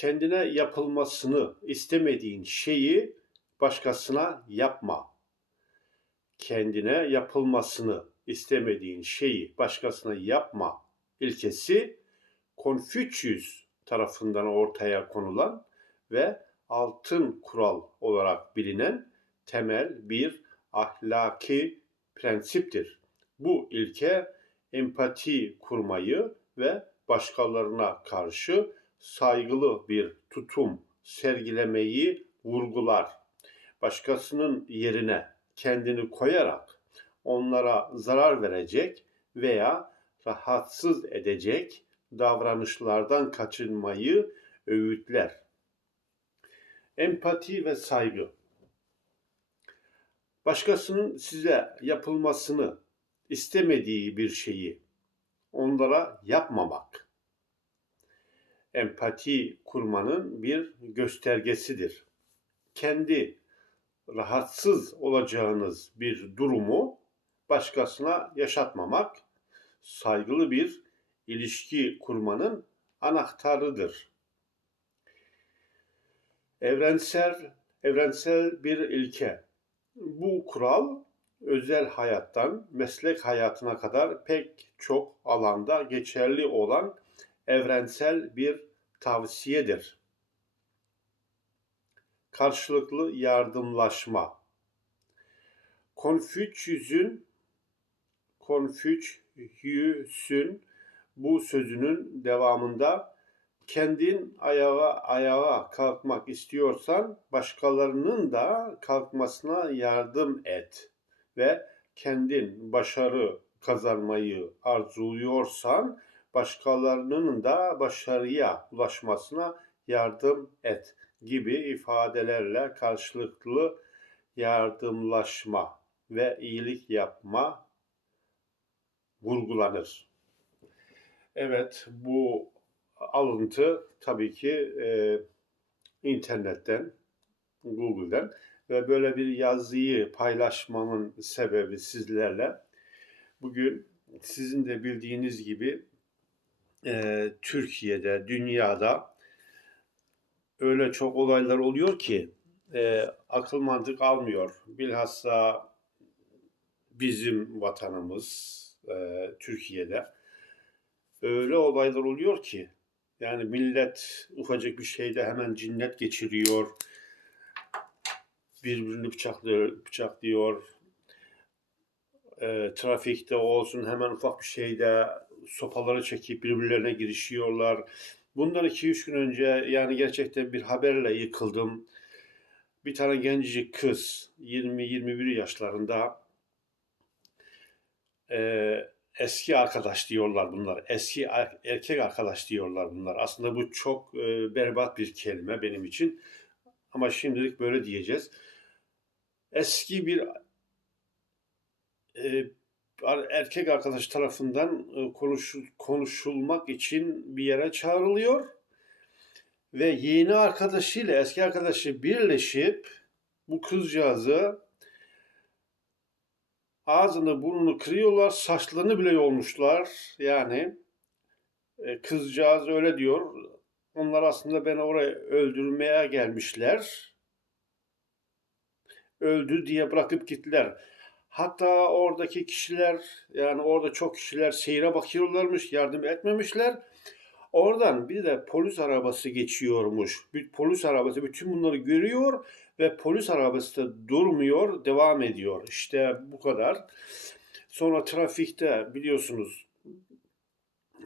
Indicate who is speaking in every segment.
Speaker 1: kendine yapılmasını istemediğin şeyi başkasına yapma. Kendine yapılmasını istemediğin şeyi başkasına yapma ilkesi Konfüçyüs tarafından ortaya konulan ve altın kural olarak bilinen temel bir ahlaki prensiptir. Bu ilke empati kurmayı ve başkalarına karşı saygılı bir tutum sergilemeyi vurgular. Başkasının yerine kendini koyarak onlara zarar verecek veya rahatsız edecek davranışlardan kaçınmayı öğütler. Empati ve saygı. Başkasının size yapılmasını istemediği bir şeyi onlara yapmamak. Empati kurmanın bir göstergesidir. Kendi rahatsız olacağınız bir durumu başkasına yaşatmamak saygılı bir ilişki kurmanın anahtarıdır. Evrensel evrensel bir ilke. Bu kural özel hayattan meslek hayatına kadar pek çok alanda geçerli olan evrensel bir tavsiyedir. Karşılıklı yardımlaşma. Konfüçyüs'ün Konfüçyüs'ün bu sözünün devamında kendin ayağa ayağa kalkmak istiyorsan başkalarının da kalkmasına yardım et ve kendin başarı kazanmayı arzuluyorsan başkalarının da başarıya ulaşmasına yardım et gibi ifadelerle karşılıklı yardımlaşma ve iyilik yapma vurgulanır. Evet bu alıntı tabii ki e, internetten, Google'den ve böyle bir yazıyı paylaşmamın sebebi sizlerle bugün sizin de bildiğiniz gibi e, Türkiye'de, dünyada öyle çok olaylar oluyor ki e, akıl mantık almıyor. Bilhassa bizim vatanımız e, Türkiye'de öyle olaylar oluyor ki yani millet ufacık bir şeyde hemen cinnet geçiriyor. Birbirini bıçaklıyor, bıçaklıyor. E, trafikte olsun hemen ufak bir şeyde sopaları çekip birbirlerine girişiyorlar. Bundan 2-3 gün önce yani gerçekten bir haberle yıkıldım. Bir tane gencecik kız 20-21 yaşlarında e, eski arkadaş diyorlar bunlar. Eski er- erkek arkadaş diyorlar bunlar. Aslında bu çok e, berbat bir kelime benim için. Ama şimdilik böyle diyeceğiz. Eski bir e, erkek arkadaş tarafından e, konuşul, konuşulmak için bir yere çağrılıyor ve yeni arkadaşıyla eski arkadaşı birleşip bu kızcağızı ağzını burnunu kırıyorlar, saçlarını bile yolmuşlar. Yani e, kızcağız öyle diyor. Onlar aslında beni oraya öldürmeye gelmişler. Öldü diye bırakıp gittiler. Hatta oradaki kişiler yani orada çok kişiler seyre bakıyorlarmış, yardım etmemişler. Oradan bir de polis arabası geçiyormuş. Bir polis arabası bütün bunları görüyor ve polis arabası da durmuyor, devam ediyor. İşte bu kadar. Sonra trafikte biliyorsunuz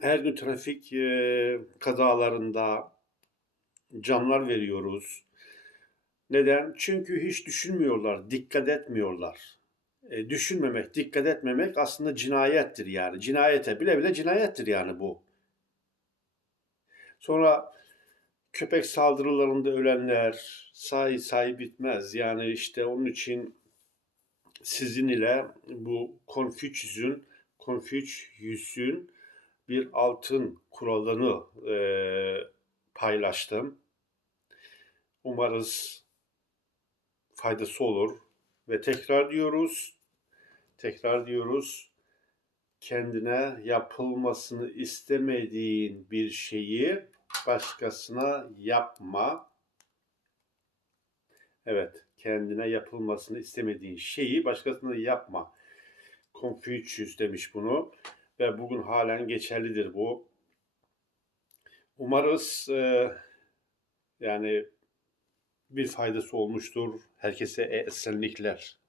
Speaker 1: her gün trafik e, kazalarında canlar veriyoruz. Neden? Çünkü hiç düşünmüyorlar, dikkat etmiyorlar. E, düşünmemek, dikkat etmemek aslında cinayettir yani. Cinayete bile bile cinayettir yani bu. Sonra köpek saldırılarında ölenler say say bitmez. Yani işte onun için sizin ile bu Konfüçyüs'ün Konfüçyüs'ün bir altın kuralını e, paylaştım. Umarız faydası olur ve tekrar diyoruz, tekrar diyoruz kendine yapılmasını istemediğin bir şeyi başkasına yapma. Evet, kendine yapılmasını istemediğin şeyi başkasına yapma. Confucius demiş bunu ve bugün halen geçerlidir bu. Umarız e, yani bir faydası olmuştur. Herkese esenlikler.